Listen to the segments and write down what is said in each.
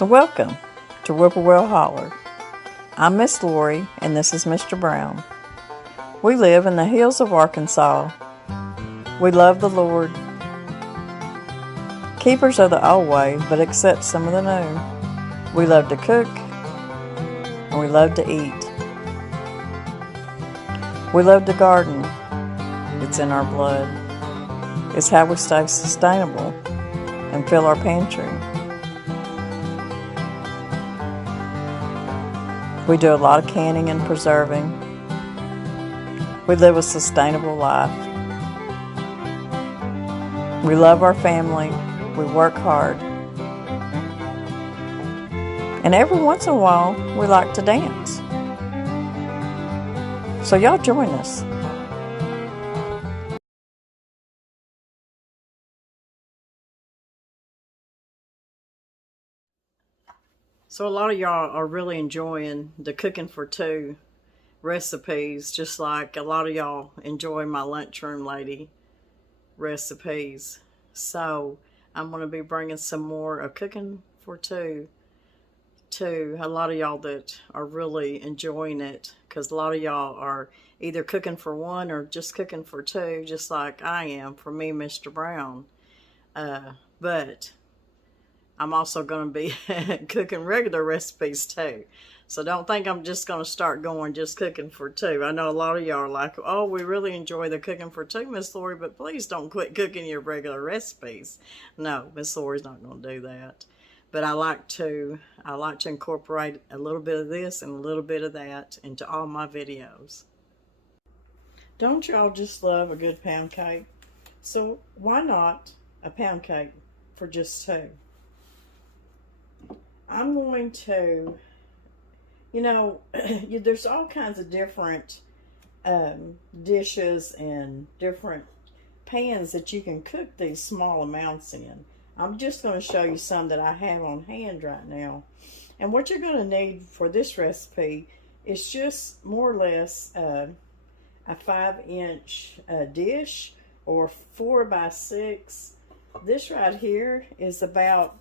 Welcome to Whippoorwill Holler. I'm Miss Lori and this is Mr. Brown. We live in the hills of Arkansas. We love the Lord. Keepers of the old way, but accept some of the new. We love to cook and we love to eat. We love to garden. It's in our blood. It's how we stay sustainable and fill our pantry. We do a lot of canning and preserving. We live a sustainable life. We love our family. We work hard. And every once in a while, we like to dance. So y'all join us. So a lot of y'all are really enjoying the cooking for two recipes, just like a lot of y'all enjoy my lunchroom lady recipes. So I'm going to be bringing some more of cooking for two to a lot of y'all that are really enjoying it, because a lot of y'all are either cooking for one or just cooking for two, just like I am for me, Mr. Brown. But I'm also going to be cooking regular recipes too. So don't think I'm just going to start going just cooking for two. I know a lot of y'all are like, oh, we really enjoy the cooking for two, Miss Lori, but please don't quit cooking your regular recipes. No, Miss Lori's not going to do that. But I like to incorporate a little bit of this and a little bit of that into all my videos. Don't y'all just love a good pound cake? So why not a pound cake for just two? I'm going to, there's all kinds of different dishes and different pans that you can cook these small amounts in. I'm just going to show you some that I have on hand right now. And what you're going to need for this recipe is just more or less a 5-inch dish or 4x6. This right here is about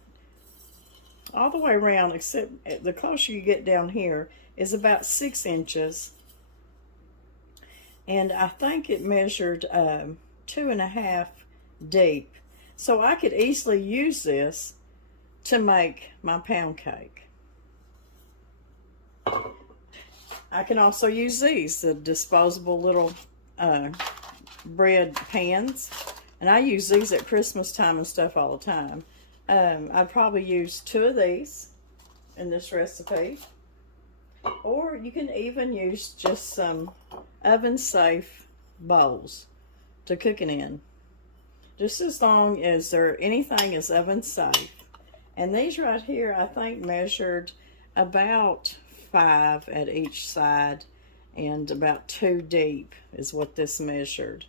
all the way around, except the closer you get down here, is about 6 inches. And I think it measured 2.5 deep. So I could easily use this to make my pound cake. I can also use these, the disposable little bread pans. And I use these at Christmas time and stuff all the time. I'd probably use 2 of these in this recipe. Or you can even use just some oven-safe bowls to cook it in. Just as long as anything is oven-safe. And these right here, I think, measured about 5 at each side and about 2 deep is what this measured.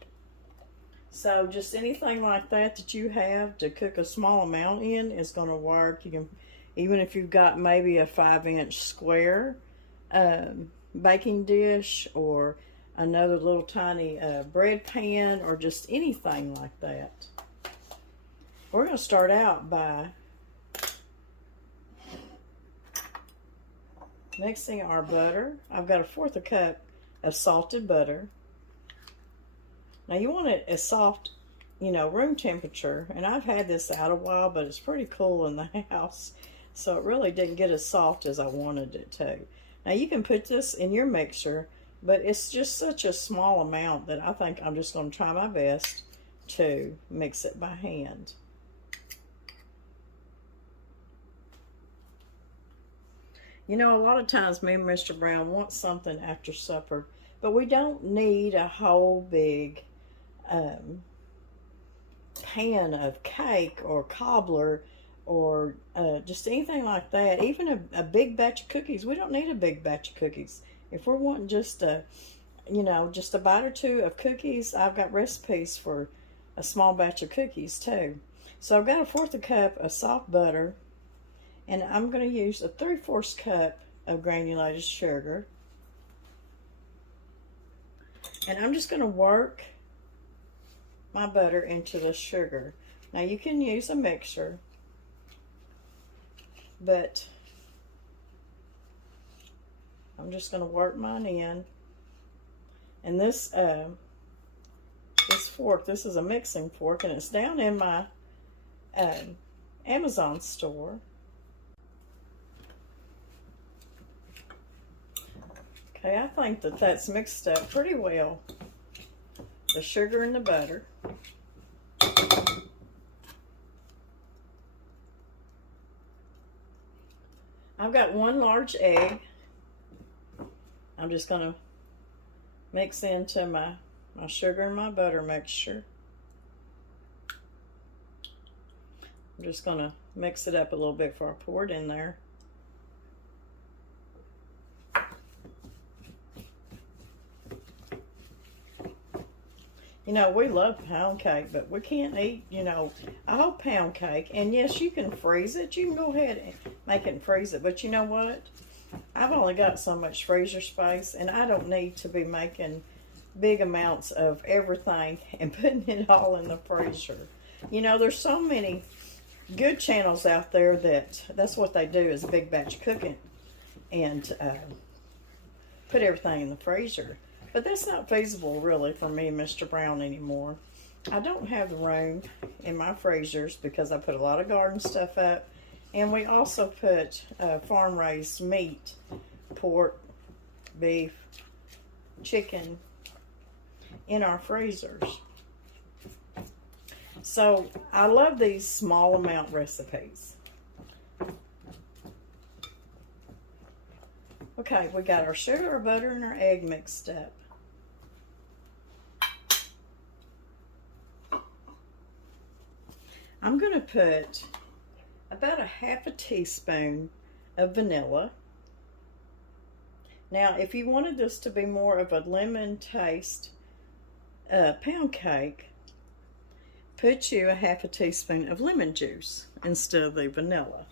So just anything like that you have to cook a small amount in is going to work. You can, even if you've got maybe a 5-inch square baking dish or another little tiny bread pan or just anything like that. We're going to start out by mixing our butter. I've got a 1/4 cup of salted butter. Now you want it as soft, room temperature. And I've had this out a while, but it's pretty cool in the house. So it really didn't get as soft as I wanted it to. Now you can put this in your mixer, but it's just such a small amount that I think I'm just going to try my best to mix it by hand. A lot of times me and Mr. Brown want something after supper, but we don't need a whole big pan of cake or cobbler or just anything like that. Even a big batch of cookies. We don't need a big batch of cookies. If we're wanting just a bite or two of cookies, I've got recipes for a small batch of cookies too. So I've got a 1/4 cup of soft butter, and I'm going to use a 3/4 cup of granulated sugar. And I'm just going to work my butter into the sugar. Now you can use a mixer, but I'm just going to work mine in. And this fork, this is a mixing fork, and it's down in my Amazon store. Okay, I think that that's mixed up pretty well. The sugar and the butter. I've got 1 large egg. I'm just going to mix into my sugar and my butter mixture. I'm just going to mix it up a little bit before I pour it in there. You know, we love pound cake, but we can't eat, you know, a whole pound cake. And yes, you can freeze it. You can go ahead and make it and freeze it. But you know what? I've only got so much freezer space, and I don't need to be making big amounts of everything and putting it all in the freezer. You know, there's so many good channels out there that's what they do is big batch cooking and put everything in the freezer. But that's not feasible, really, for me and Mr. Brown anymore. I don't have the room in my freezers because I put a lot of garden stuff up. And we also put farm-raised meat, pork, beef, chicken in our freezers. So I love these small amount recipes. Okay, we got our sugar, our butter, and our egg mixed up. I'm going to put about a 1/2 teaspoon of vanilla. Now, if you wanted this to be more of a lemon taste pound cake, put you a 1/2 teaspoon of lemon juice instead of the vanilla.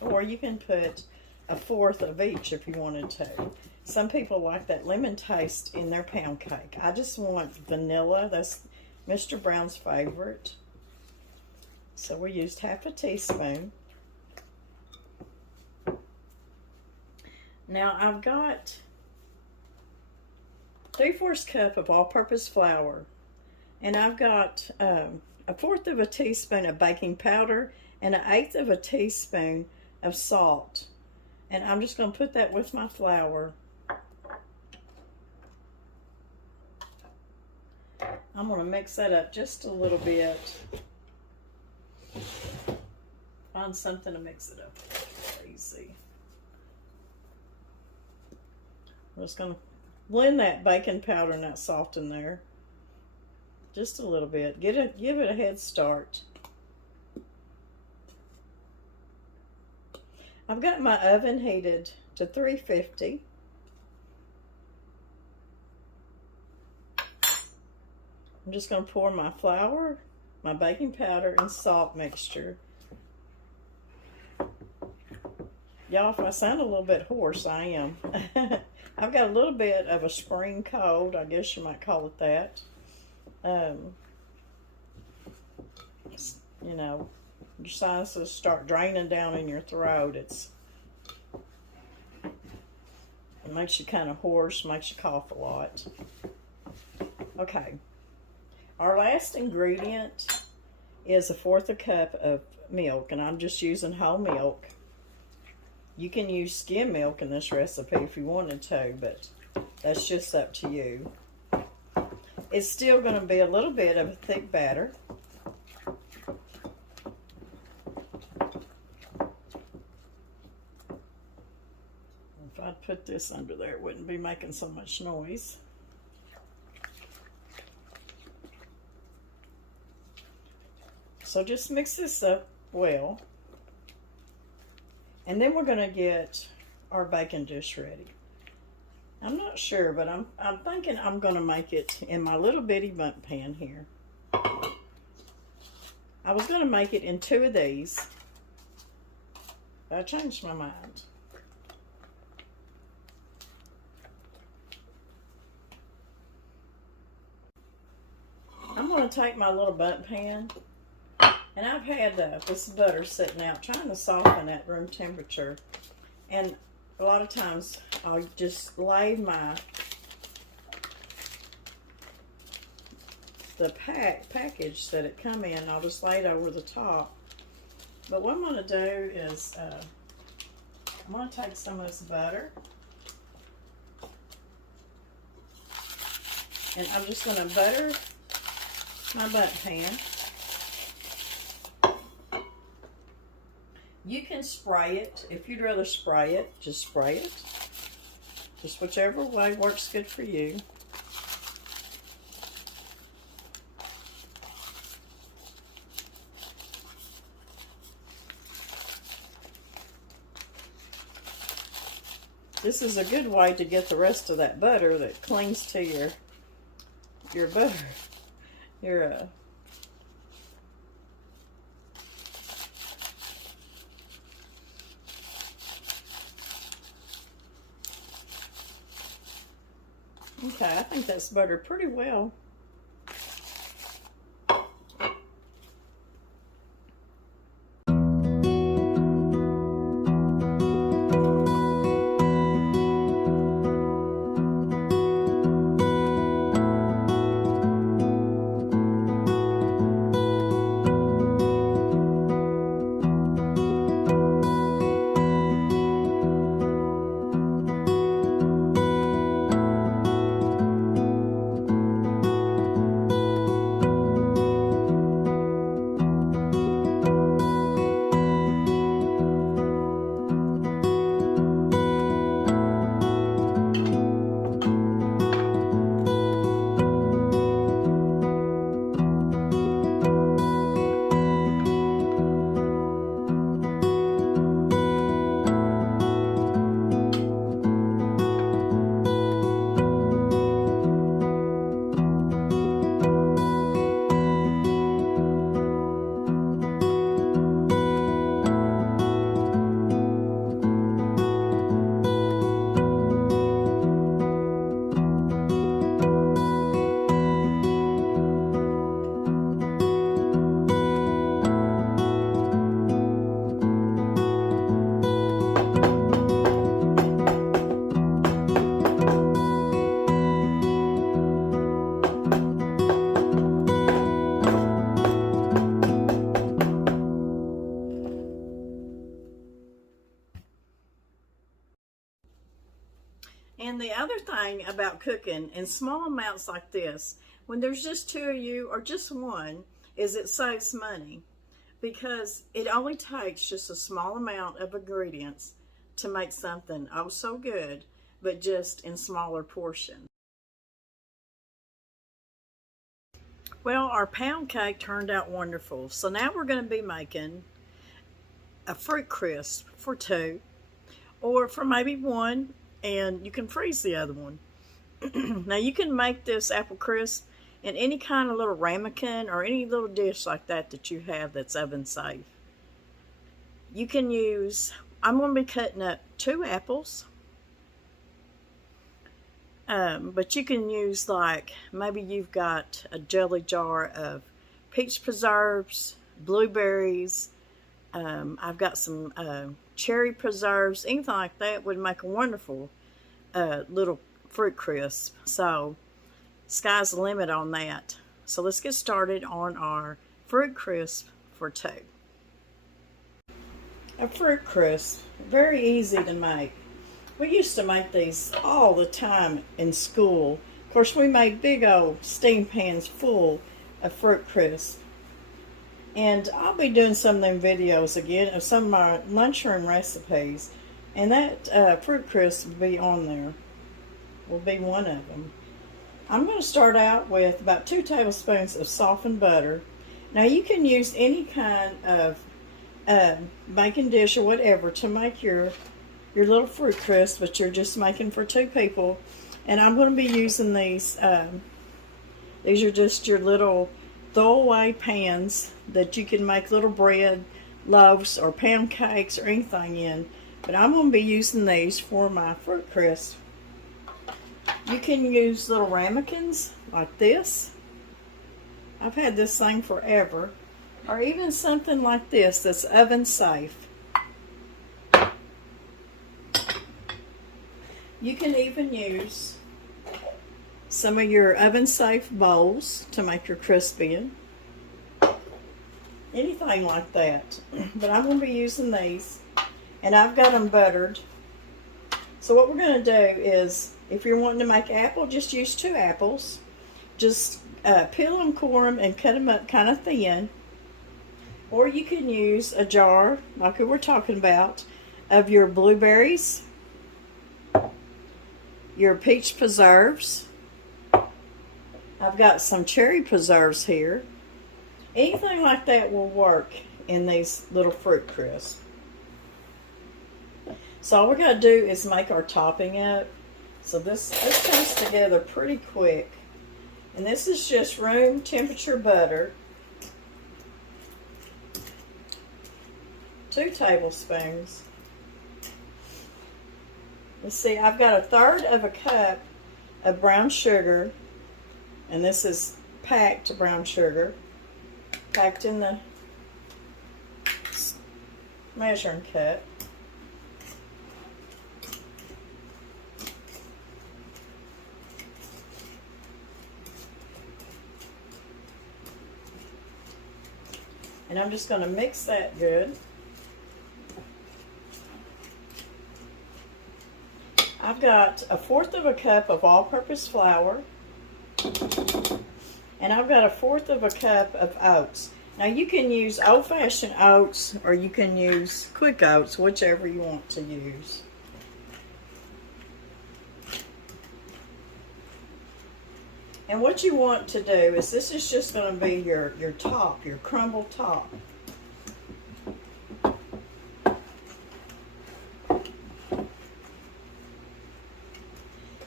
Or you can put 1/4 of each if you wanted to. Some people like that lemon taste in their pound cake. I just want vanilla. That's Mr. Brown's favorite. So we used 1/2 teaspoon. Now I've got 3/4 cup of all-purpose flour, and I've got 1/4 of a teaspoon of baking powder and 1/8 of a teaspoon of salt. And I'm just going to put that with my flour. I'm going to mix that up just a little bit. Find something to mix it up with. Easy. I'm just going to blend that baking powder and that salt in there. Just a little bit. Give it a head start. I've got my oven heated to 350. I'm just going to pour my flour, my baking powder, and salt mixture. Y'all, if I sound a little bit hoarse, I am. I've got a little bit of a spring cold, I guess you might call it that. You know, your sinuses start draining down in your throat. It makes you kind of hoarse, makes you cough a lot. Okay. Our last ingredient is 1/4 cup of milk, and I'm just using whole milk. You can use skim milk in this recipe if you wanted to, but that's just up to you. It's still going to be a little bit of a thick batter. If I'd put this under there, it wouldn't be making so much noise. So just mix this up well. And then we're going to get our baking dish ready. I'm not sure, but I'm thinking I'm going to make it in my little bitty bundt pan here. I was going to make it in 2 of these, but I changed my mind. I'm going to take my little bundt pan And I've had this butter sitting out trying to soften at room temperature. And a lot of times I'll just lay the package that it come in, I'll just lay it over the top. But what I'm going to do is I'm going to take some of this butter and I'm just going to butter my bundt pan. You can spray it. If you'd rather spray it, just spray it. Just whichever way works good for you. This is a good way to get the rest of that butter that clings to your butter. Okay, I think that's buttered pretty well. And the other thing about cooking in small amounts like this, when there's just two of you or just one, is it saves money. Because it only takes just a small amount of ingredients to make something oh so good, but just in smaller portions. Well, our pound cake turned out wonderful. So now we're going to be making a fruit crisp for two, or for maybe one, and you can freeze the other one. Now you can make this apple crisp in any kind of little ramekin or any little dish like that you have that's oven safe. You can use, I'm going to be cutting up 2 apples. But you can use, like, maybe you've got a jelly jar of peach preserves, blueberries. I've got some cherry preserves. Anything like that would make a wonderful little fruit crisp. So sky's the limit on that. So let's get started on our fruit crisp for 2. A fruit crisp, very easy to make. We used to make these all the time in school. Of course, we made big old steam pans full of fruit crisp. And I'll be doing some of them videos again of some of my lunchroom recipes. And that fruit crisp will be on there. Will be one of them. I'm going to start out with about 2 tablespoons of softened butter. Now you can use any kind of baking dish or whatever to make your little fruit crisp, but you're just making for 2 people. And I'm going to be using these. These are just your little throwaway pans that you can make little bread, loaves, or pound cakes or anything in. But I'm going to be using these for my fruit crisp. You can use little ramekins like this. I've had this thing forever. or even something like this that's oven safe. You can even use some of your oven safe bowls to make your crisp in. Anything like that. But I'm going to be using these, and I've got them buttered. So what we're going to do is, if you're wanting to make apple, just use 2 apples. Just peel them, core them, and cut them up kind of thin. Or you can use a jar, like we were talking about, of your blueberries, your peach preserves. I've got some cherry preserves here. Anything like that will work in these little fruit crisps. So all we're going to do is make our topping up. So this comes together pretty quick. And this is just room temperature butter. 2 tablespoons. Let's see, I've got 1/3 of a cup of brown sugar. And this is packed brown sugar. Packed in the measuring cup. And I'm just going to mix that good. I've got 1/4 of a cup of all-purpose flour. And I've got 1/4 of a cup of oats. Now you can use old-fashioned oats, or you can use quick oats, whichever you want to use. And what you want to do is, this is just going to be your top, your crumble top.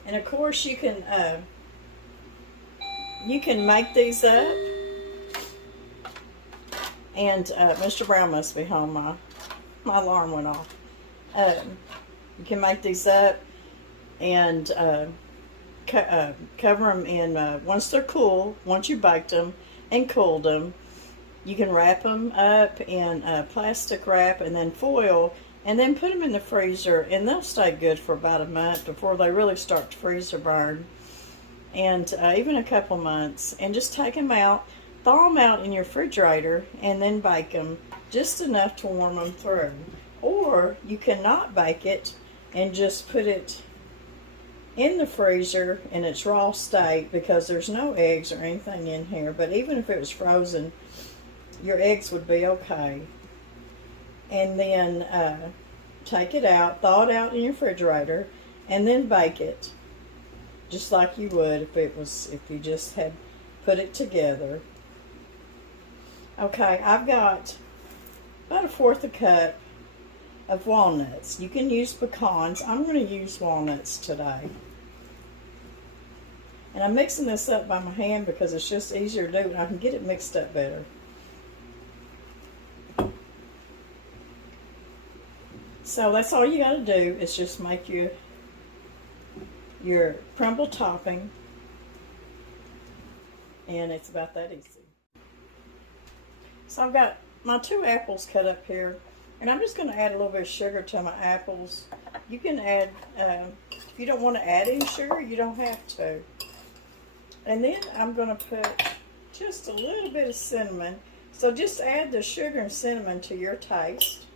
And of course you can make these up. And Mr. Brown must be home. My alarm went off. You can make these up and cover them in, once they're cool, once you baked them and cooled them, you can wrap them up in plastic wrap and then foil, and then put them in the freezer, and they'll stay good for about a month before they really start to freeze or burn, and even a couple months. And just take them out, thaw them out in your refrigerator, and then bake them just enough to warm them through. Or you cannot bake it and just put it in the freezer in its raw state, because there's no eggs or anything in here. But even if it was frozen, your eggs would be okay. And then take it out, thaw it out in your refrigerator, and then bake it just like you would if you just had put it together. Okay, I've got about 1/4 a cup of walnuts. You can use pecans. I'm going to use walnuts today. And I'm mixing this up by my hand because it's just easier to do, and I can get it mixed up better. So that's all you got to do, is just make your crumble topping, and it's about that easy. So I've got my 2 apples cut up here, and I'm just going to add a little bit of sugar to my apples. You can add, if you don't want to add any sugar, you don't have to. And then I'm going to put just a little bit of cinnamon. So just add the sugar and cinnamon to your taste.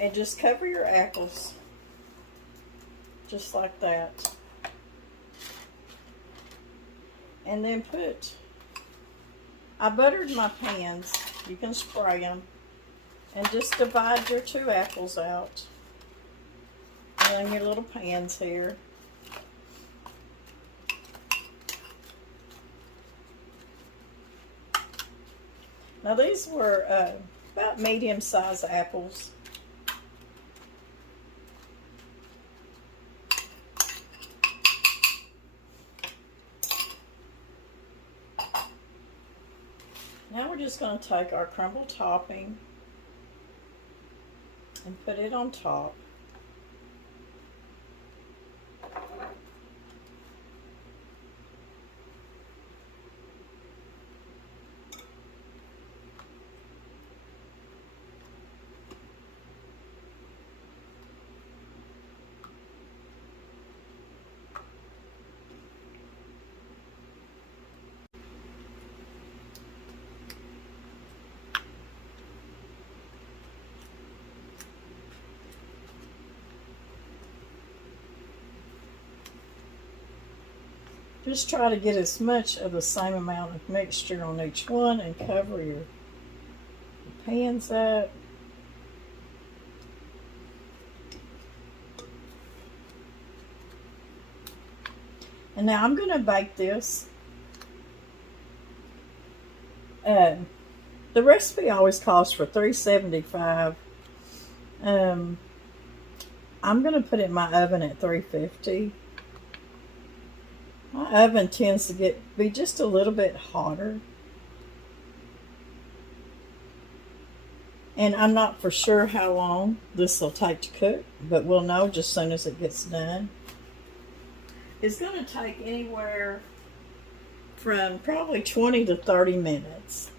And just cover your apples just like that. And then I buttered my pans. You can spray them. And just divide your 2 apples out in your little pans here. Now these were about medium-sized apples. Now we're just going to take our crumble topping and put it on top. Just try to get as much of the same amount of mixture on each one and cover your pans up. And now I'm going to bake this. The recipe always calls for 375. I'm going to put it in my oven at 350. My oven tends to be just a little bit hotter. And I'm not for sure how long this will take to cook, but we'll know just as soon as it gets done. It's going to take anywhere from probably 20 to 30 minutes.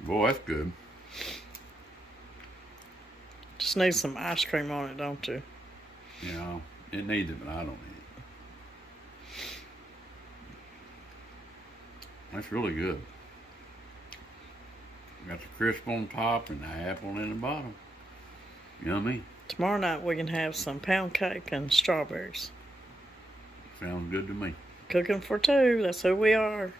Boy, that's good. Just need some ice cream on it, don't you? You know, it needs it, but I don't need it. That's really good. Got the crisp on top and the apple in the bottom. Yummy. Tomorrow night we can have some pound cake and strawberries. Sounds good to me. Cooking for two, that's who we are.